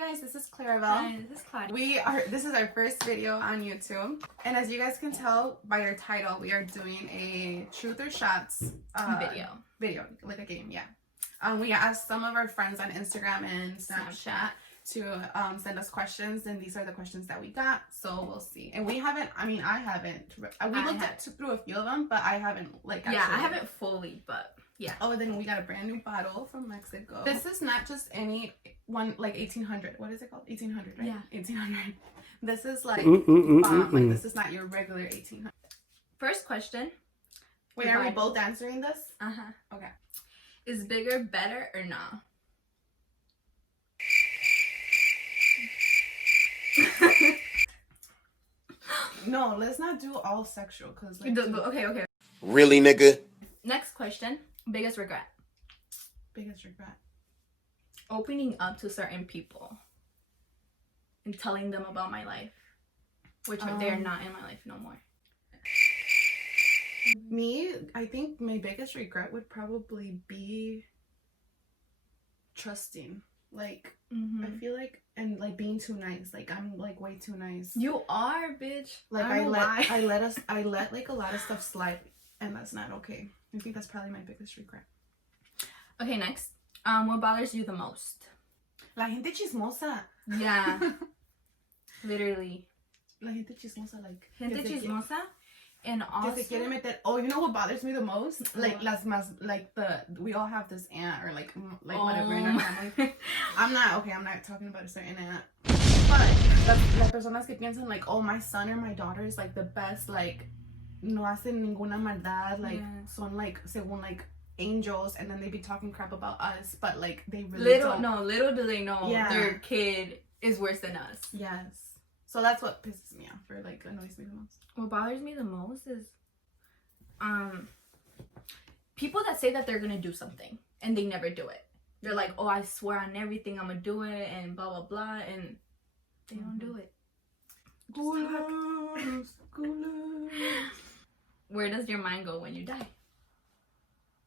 guys, this is Clarabelle. Hi, this is Claudia. This is our first video on YouTube. And as you guys can tell by our title, we are doing a truth or shots video, like a game, yeah. We asked some of our friends on Instagram and Snapchat to send us questions, and these are the questions that we got, so we'll see. And we haven't, I haven't, we looked through a few of them, but I haven't, like, actually. Yeah, I haven't fully, but yeah. Oh, then we got a brand new bottle from Mexico. This is not just any one, like 1800. What is it called? 1800, right? Yeah. 1800. This is like bomb. Like, this is not your regular 1800. First question. Wait, are we both answering this? Uh-huh. Okay. Is bigger better or nah? No, let's not do all sexual, because like okay. Really, nigga? Next question. Biggest regret? Biggest regret? Opening up to certain people and telling them about my life, which they're not in my life no more. Me, I think my biggest regret would probably be trusting. Like, I feel like, and like being too nice. Like, I'm like way too nice. You are, bitch. Like, I let like a lot of stuff slide, and that's not okay. I think that's probably my biggest regret. Okay, next. What bothers you the most? La gente chismosa. Yeah. Literally. La gente chismosa, like. Gente chismosa. And also, que se quiere meter. Oh, you know what bothers me the most? Like we all have this aunt or like whatever in our family. I'm not talking about a certain aunt. But las personas que piensan like, oh, my son or my daughter is like the best, like no hacen ninguna maldad, like son like según like angels, and then they be talking crap about us, but like they really little do they know their kid is worse than us. Yes. So that's what pisses me off, or like annoys me the most. What bothers me the most is people that say that they're gonna do something and they never do it. They're like, oh, I swear on everything I'm gonna do it and blah blah blah, and they don't do it. Where does your mind go when you die?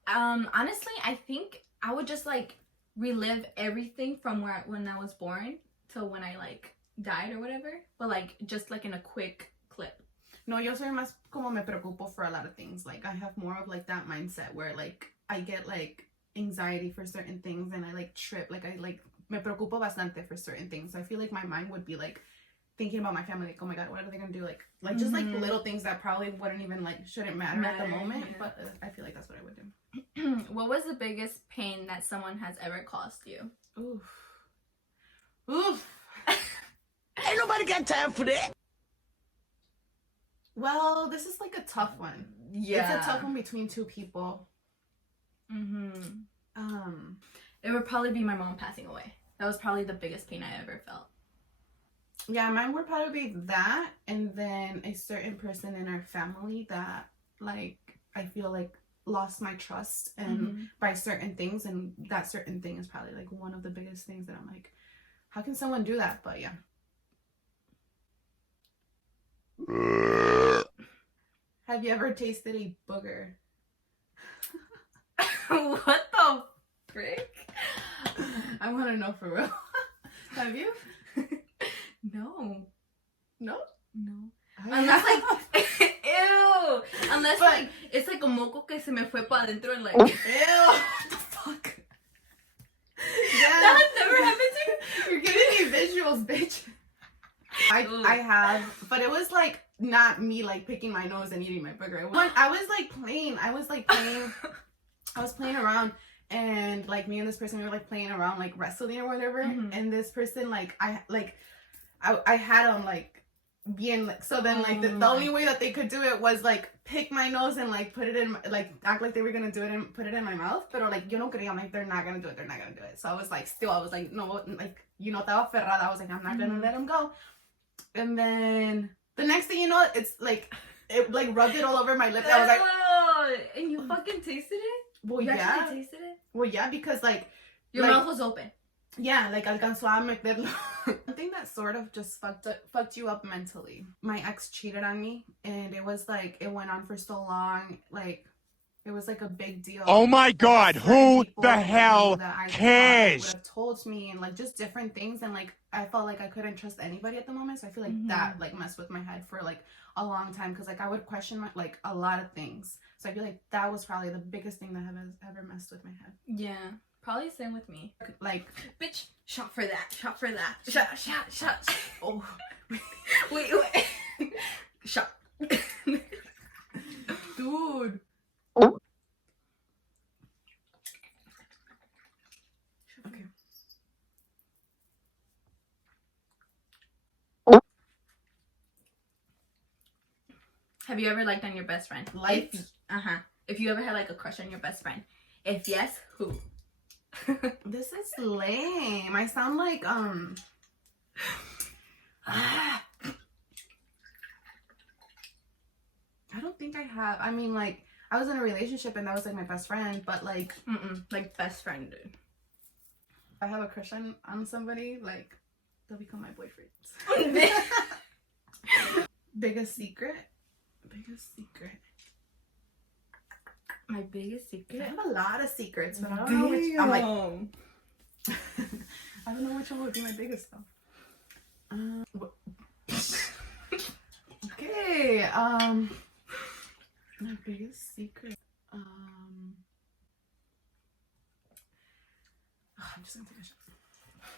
Honestly, I think I would just like relive everything from when I was born till when I like died or whatever, but like just like in a quick clip. No, yo soy más como me preocupo for a lot of things. Like, I have more of like that mindset where like I get like anxiety for certain things, and I like trip, like I like me preocupo bastante for certain things. So I feel like my mind would be like thinking about my family, like, oh my god, what are they gonna do, like just like little things that probably wouldn't even like shouldn't matter at the moment, but I feel like that's what I would do. What was the biggest pain that someone has ever caused you? Oof. Ain't nobody got time for that. Well, this is like a tough one. Yeah, it's a tough one between two people. It would probably be my mom passing away. That was probably the biggest pain I ever felt. Yeah, mine would probably be that, and then a certain person in our family that like I feel like lost my trust and by certain things, and that certain thing is probably like one of the biggest things that I'm like, how can someone do that? But yeah. Have you ever tasted a booger? What the frick? I want to know for real. Have you? No. Unless like ew. Unless like it's like a moco que se me fue para adentro and like ew. What the fuck? Yeah. That has never happened to you? You're giving me visuals, bitch. I have, but it was like not me like picking my nose and eating my booger. I was playing around, and like me and this person, we were like playing around like wrestling or whatever, and this person like I had them like being like, so then like the only way that they could do it was like pick my nose and like put it in, like act like they were gonna do it and put it in my mouth, but like yo no quería, I'm like they're not gonna do it. So I was like no, like estaba ferrada. I was like, I'm not gonna let them go. And then the next thing you know, it's like it like rubbed it all over my lips. I was like, and you fucking tasted it? Well, you yeah. actually tasted it? Well, yeah, because like your mouth was open. Yeah, like alcanzó a meterlo. One thing that sort of just fucked you up mentally. My ex cheated on me, and it was like it went on for so long. Like It was like a big deal. Oh my God, Certain who people the knew hell that I cares? would have told me, and like just different things, and like I felt like I couldn't trust anybody at the moment. So I feel like that like messed with my head for like a long time, because like I would question like a lot of things. So I feel like that was probably the biggest thing that has ever messed with my head. Yeah, probably same with me. Like, Bitch, shot for that. Shot for that. Shot. oh, Wait. Shot. dude. Okay. Have you ever liked on your best friend? Liked? If you ever had like a crush on your best friend. If yes, who? This is lame. I sound like I don't think I have. I mean, like, I was in a relationship and that was like my best friend, but like Like best friend, dude. if I have a crush on somebody, like they'll become my boyfriends. Biggest secret? Biggest secret. My biggest I secret? have a lot of secrets, but I don't know which. I'm like, I don't know which one would be my biggest though. Okay. My biggest secret. I'm just gonna take a shot.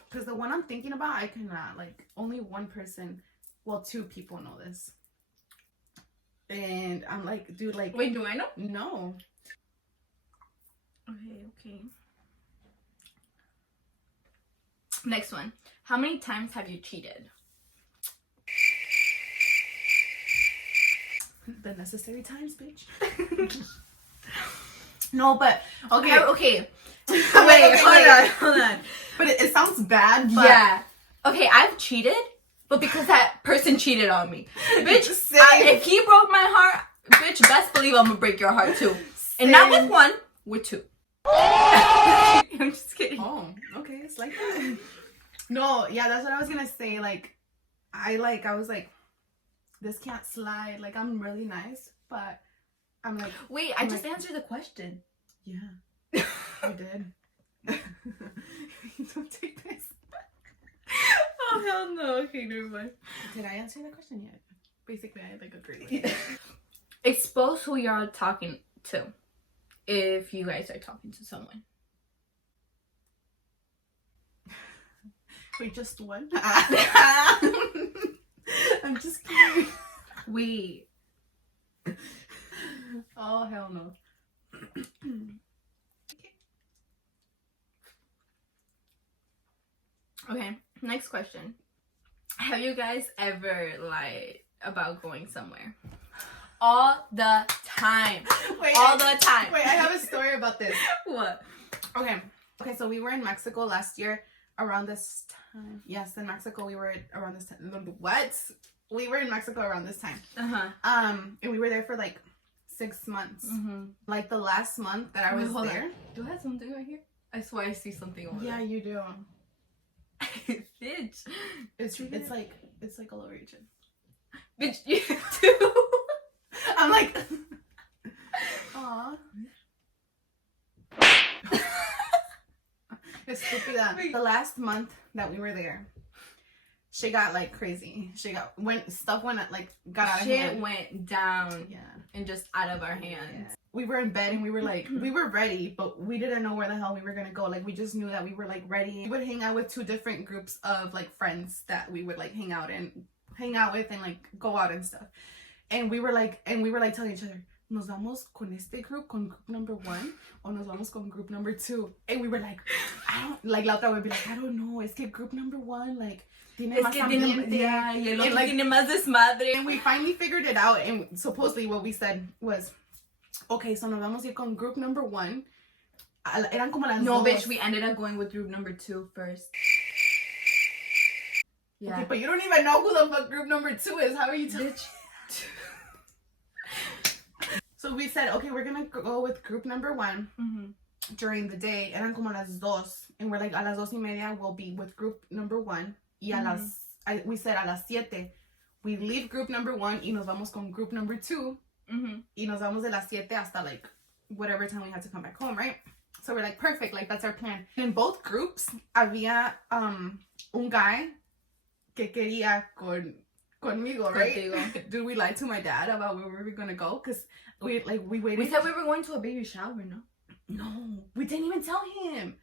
Because the one I'm thinking about, I cannot. Like, only one person. Well, two people know this. And I'm like, dude, like. Wait, do I know? No. Okay. Next one. How many times have you cheated? The necessary times, bitch. No, but okay. Okay. Wait, Hold on. But it sounds bad. But Yeah. Okay, I've cheated, but because that person cheated on me. Bitch, Same. if he broke my heart, bitch, best believe I'm gonna break your heart too. And not with one, with two. I'm just kidding. Oh, okay, it's like that. No, yeah, that's what I was gonna say. Like, I was like, this can't slide. Like, I'm really nice, but I'm like, Wait, I just answered the question. yeah, you did. Don't take this. Oh hell no. Okay, never mind. Did I answer that question yet? Basically, I like agreed. Expose who you're talking to. If you guys are talking to someone. Wait, just one? I'm just kidding. Wait. Oh, hell no. Okay, next question. Have you guys ever lied about going somewhere? All the time. Wait, All the time. Wait, I have a story about this. What? Okay, so we were in Mexico last year around this time. Yes, in Mexico we were around this time. What? We were in Mexico around this time. Uh-huh. And we were there for like 6 months. Mm-hmm. Like the last month that I was Hold there. on. Do I have something right here? I swear I see something over Yeah, you do. there. Bitch. It's like all over your chin. Bitch, you too. I'm like, aw. Estúpida. The last month that we were there, she got like crazy. Got out of Shit hand. went down. Yeah. And just out of our hands. We were in bed and we were like, we were ready, but we didn't know where the hell we were gonna go. Like, we just knew that we were like ready. We would hang out with 2 different groups of like friends that we would like hang out with and like go out and stuff. And we were like telling each other, nos vamos con este group, con group number 1, o nos vamos con group number 2. And we were like, la otra would be like, I don't know, es que group number 1, like, tiene más ambiente. Yeah, y el otro like, tiene más desmadre. and we finally figured it out, and supposedly what we said was, okay, so nos vamos a ir con group number 1. Eran como las No, dos. bitch, we ended up going with group number 2 first. Yeah. Okay, but you don't even know who the fuck group number 2 is. How are you telling? So we said, okay, we're gonna go with group number 1 during the day. Eran como las 2, and we're like, a las 2:30 we'll be with group number 1. Y we said a las 7 we leave group number 1 y nos vamos con group number 2. Y nos vamos de las 7 hasta like whatever time we had to come back home, right? So we're like, perfect, like that's our plan. In both groups, había un guy que quería conmigo, right? Contigo. Dude, we lied to my dad about where we were gonna go because we waited. We said we were going to a baby shower, no? No, we didn't even tell him.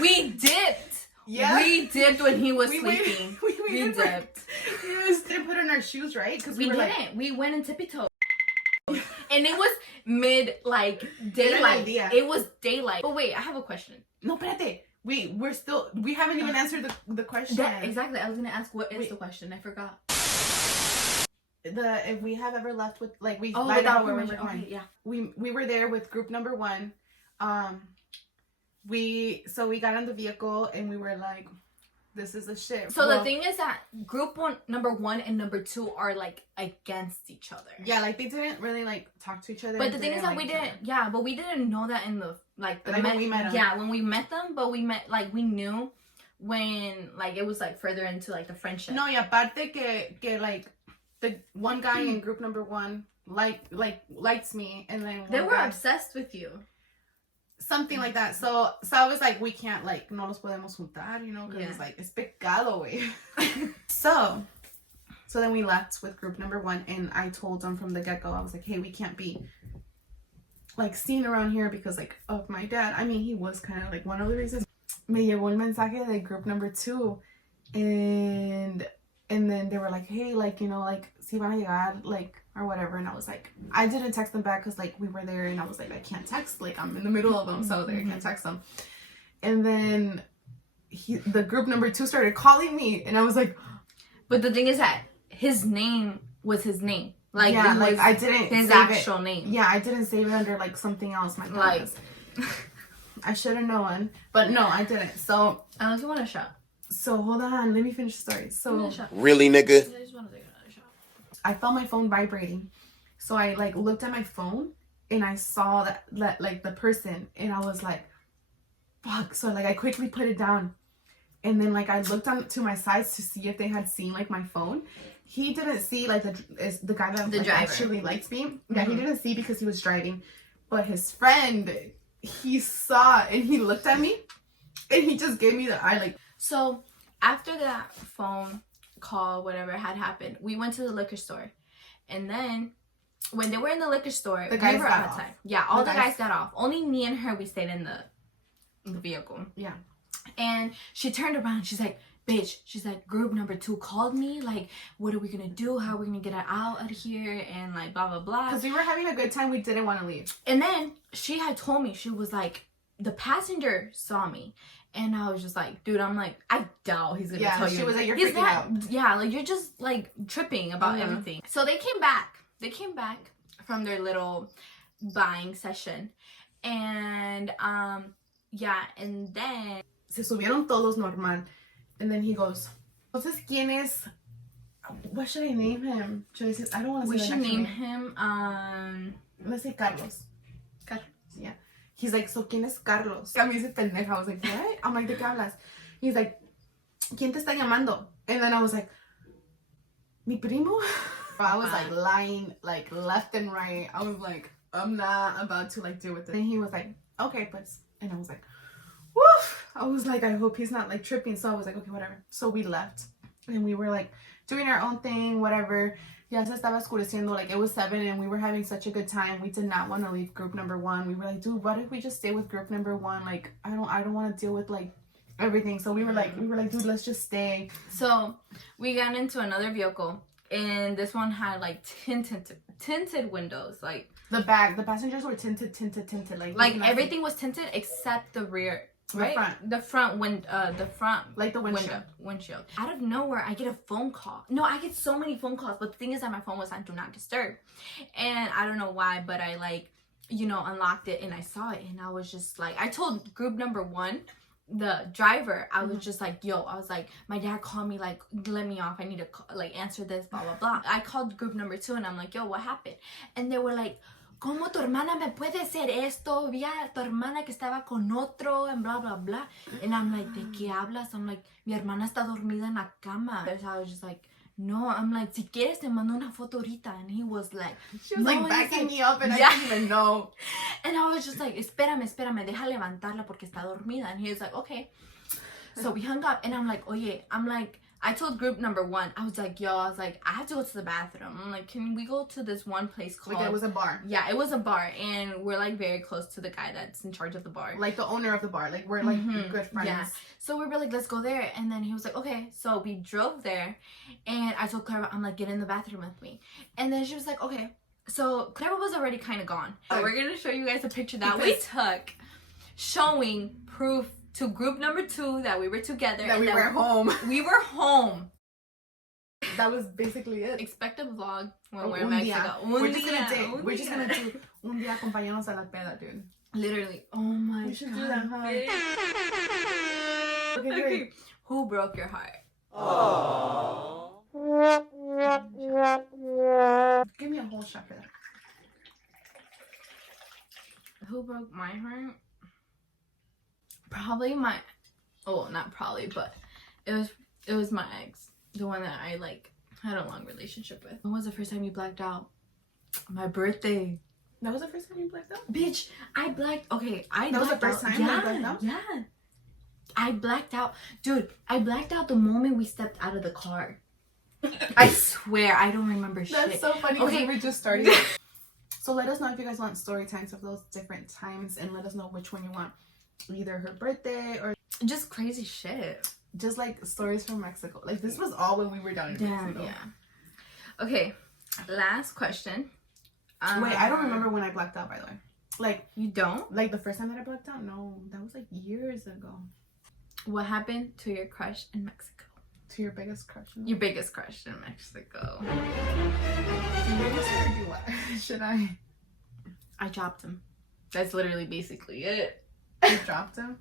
We dipped. Yeah. We dipped when he was We sleeping. waited- we We waited for- dipped. We just didn't put on our shoes, right? Because We were didn't. like, We went in tippy toe. And it was mid like Era el daylight. día. It was daylight. But wait, I have a question. no, espérate. We haven't even answered the question. Exactly. I was gonna ask what is Wait. the question. I forgot. If we have ever left with like we Oh, lied without about where we were permission. going. Okay, yeah. We were there with group number 1. We got in the vehicle and we were like, this is the shit. So Well, the thing is that group number 1 and number 2 are like against each other. yeah, like they didn't really like talk to each other. But the thing is that like, we didn't. Yeah, but we didn't know that in the like the Like, when we met 'em. Yeah, when we met them, but we met like we knew when like it was like further into like the friendship. No, y aparte que like the one guy in group number 1 likes me, and then They one were guy- obsessed with you. something like that. So I was like, we can't like no nos podemos juntar, you know, because Yeah. it's like it's pecado, way. so then we left with group number 1, and I told them from the get-go, I was like, hey, we can't be like seen around here because like of my dad. I mean, he was kind of like one of the reasons. Me llegó el mensaje de group number 2, and then they were like, hey, like, you know, like si van a llegar, like, or whatever. And I was like, I didn't text them back because like we were there, and I was like, I can't text, like I'm in the middle of them, so I can't text them. And then the group number 2 started calling me, and I was like, But the thing is that his name was his name. Like yeah, it like was I didn't his save actual name. Yeah, I didn't save it under like something else. My Like I should have known, but no, I didn't. So unless you want a shot. hold on, let me finish the story. So Give me a shot. Really, nigga? I just want to take another shot. I felt my phone vibrating, so I like looked at my phone and I saw that like the person, and I was like, fuck. So like I quickly put it down, and then like I looked on to my sides to see if they had seen like my phone. He didn't see, like the guy that The like, driver. actually likes me. Yeah, he Mhm. didn't see because he was driving, but his friend, he saw, and he looked at me, and he just gave me the eye, like. So after that phone call, whatever had happened, we went to the liquor store, and then when they were in the liquor store, The guys we were got outside. off. Yeah, all The the guys got off. Only me and her, we stayed in the vehicle. Yeah. And she turned around. She's like, bitch. She's like, group number 2 called me. Like, what are we gonna do? How are we gonna get her out of here? And like, blah blah blah. Because we were having a good time, we didn't want to leave. And then she had told me, she was like, the passenger saw me. And I was just like, dude, I'm like, I doubt he's gonna Yeah, tell you. she was like, you're He's freaking out. Yeah, like you're just like tripping about Uh-huh. everything. So they came back. They came back from their little buying session. And yeah, and then Se subieron todos normal. And then he goes, entonces, ¿quién es? What should I name him? Should I say, I don't want to we say should the actual name him Let's say Carlos. Carlos. Yeah. He's like, so ¿quién es Carlos? A mí dice pendeja. I was like, what? I'm like, ¿de qué hablas? He's like, ¿quién te está llamando? And then I was like, ¿mi primo? I was like lying like left and right. I was like, I'm not about to like deal with it. And he was like, okay, pues. And I was like, woof. I was like, I hope he's not like tripping. So I was like, okay, whatever. So we left. And we were like doing our own thing, whatever. Ya se estaba oscureciendo, like it was 7 and we were having such a good time. We did not want to leave group number 1. We were like, dude, what if we just stay with group number 1? Like I don't want to deal with like everything. So we were like, dude, let's just stay. So we got into another vehicle, and this one had like tinted windows, like The passengers were tinted, like nothing. everything was tinted except the rear, right? The front. The front Like the windshield. windshield. Out of nowhere, I get a phone call. No, I get so many phone calls, but the thing is that my phone was on Do Not Disturb, and I don't know why, but I like, you know, unlocked it and I saw it, and I was just like, I told group number 1. The driver, I was just like, yo, I was like, my dad called me, like, let me off, I need to like answer this, blah blah blah. I called group number 2 and I'm like, yo, what happened? And they were like, ¿cómo tu hermana me puede hacer esto? Vi a tu hermana que estaba con otro and blah blah blah. And I'm like, ¿de qué hablas? I'm like, mi hermana está dormida en la cama. So I was just like, no. I'm like, si quieres te mando una foto ahorita. And he was like, She was no, like backing he's me up and yeah. I didn't even know. And I was just like, espérame, deja levantarla porque está dormida. And he was like, okay. So we hung up and I'm like, oye, I told group number 1, I was like, yo, I have to go to the bathroom. I'm like, can we go to this one place called... Like it was a bar. Yeah, it was a bar. And we're like very close to the guy that's in charge of the bar. Like the owner of the bar. Like we're like good friends. Yeah. So we were like, let's go there. And then he was like, okay. So we drove there. And I told Clara, I'm like, get in the bathroom with me. And then she was like, okay. So Clara was already kind of gone. So we're going to show you guys a picture that we took showing proof to group number 2 that we were together. That we were home. We were home. That was basically it. Expect a vlog when we're in Un Mexico. día. We're just gonna do un día acompañarnos a la peda, dude. Literally. Oh my god. We should do that, huh? Okay, Okay. Who broke your heart? Give me a whole shot for that. Who broke my heart? Probably not probably, but it was my ex. The one that I had a long relationship with. When was the first time you blacked out? My birthday. That was the first time you blacked out? Bitch, That was the first time you blacked out? Yeah. I blacked out. Dude, I blacked out the moment we stepped out of the car. I swear, I don't remember shit. That's so funny. Okay. We were just starting. So let us know if you guys want story times of those different times and let us know which one you want. Either her birthday or Just crazy shit. just like stories from Mexico. Like this was all when we were down in Mexico. Yeah. Okay, last question. Wait, I don't remember when I blacked out, by the way. Like, You don't? like the first time that I blacked out? No, that was like years ago. What happened to your crush in Mexico? To your biggest crush? Your biggest crush in Mexico. Should I? I dropped him. That's literally basically it. You dropped him?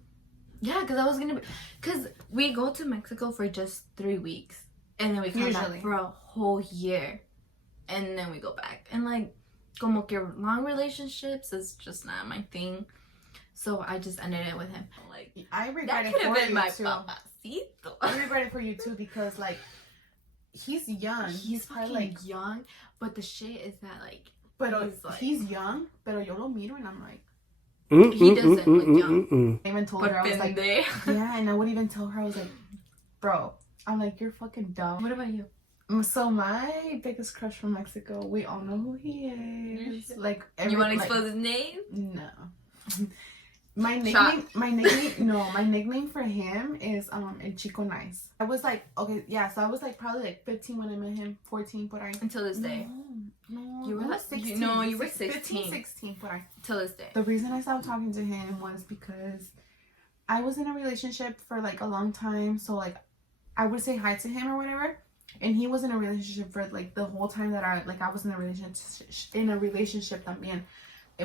Yeah, because we go to Mexico for just 3 weeks. And then we come Usually. back for a whole year. And then we go back. And como que long relationships is just not my thing. So I just ended it with him. I regret That it could have for been you my too. papacito. I regret it for you too because he's young. He's probably fucking young. But the shit is that but he's he's young. Pero yo lo miro and I'm like, he doesn't look young. I even told her, I was like, Depende. yeah, and I would even tell her, I was like, bro, I'm like, you're fucking dumb. What about you? So my biggest crush from Mexico, we all know who he is. Like, You want to expose his name? No. My nickname for him is El Chico Nice. I was like, okay, yeah, so I was like probably like 15 when I met him, 14 por ahí. Until this day. No, You were I was like 16. you were 15, 16. 16 por ahí. Till this day. The reason I stopped talking to him was because I was in a relationship for like a long time, so like I would say hi to him or whatever, and he was in a relationship for like the whole time that I was in a relationship también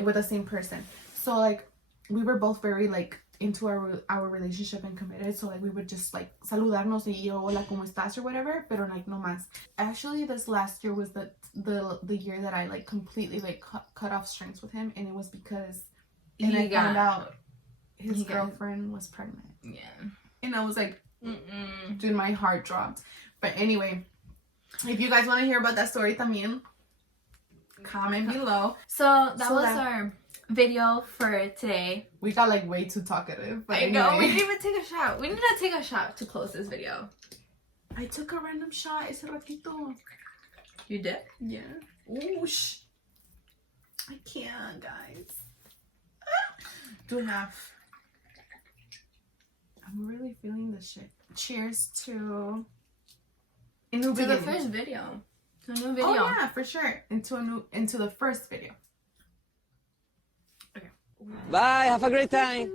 with the same person. So like we were both very like into our relationship and committed, so like we would just like saludarnos y yo hola cómo estás or whatever, pero like no más. Actually, this last year was the year that I like completely like cut off strings with him, and it was because I found out his girlfriend was pregnant. Yeah. And I was like, dude, my heart dropped. But anyway, if you guys want to hear about that story también, comment below. So that was our video for today. We got like way too talkative. But I know, we didn't even take a shot. We need to take a shot to close this video. I took a random shot ese ratito. You did? Yeah. Ooh, shh. I can't, guys. Do half. I'm really feeling this shit. Cheers to a new To the first video. To a new video. Oh yeah, for sure. Into the first video. Bye, have a great time.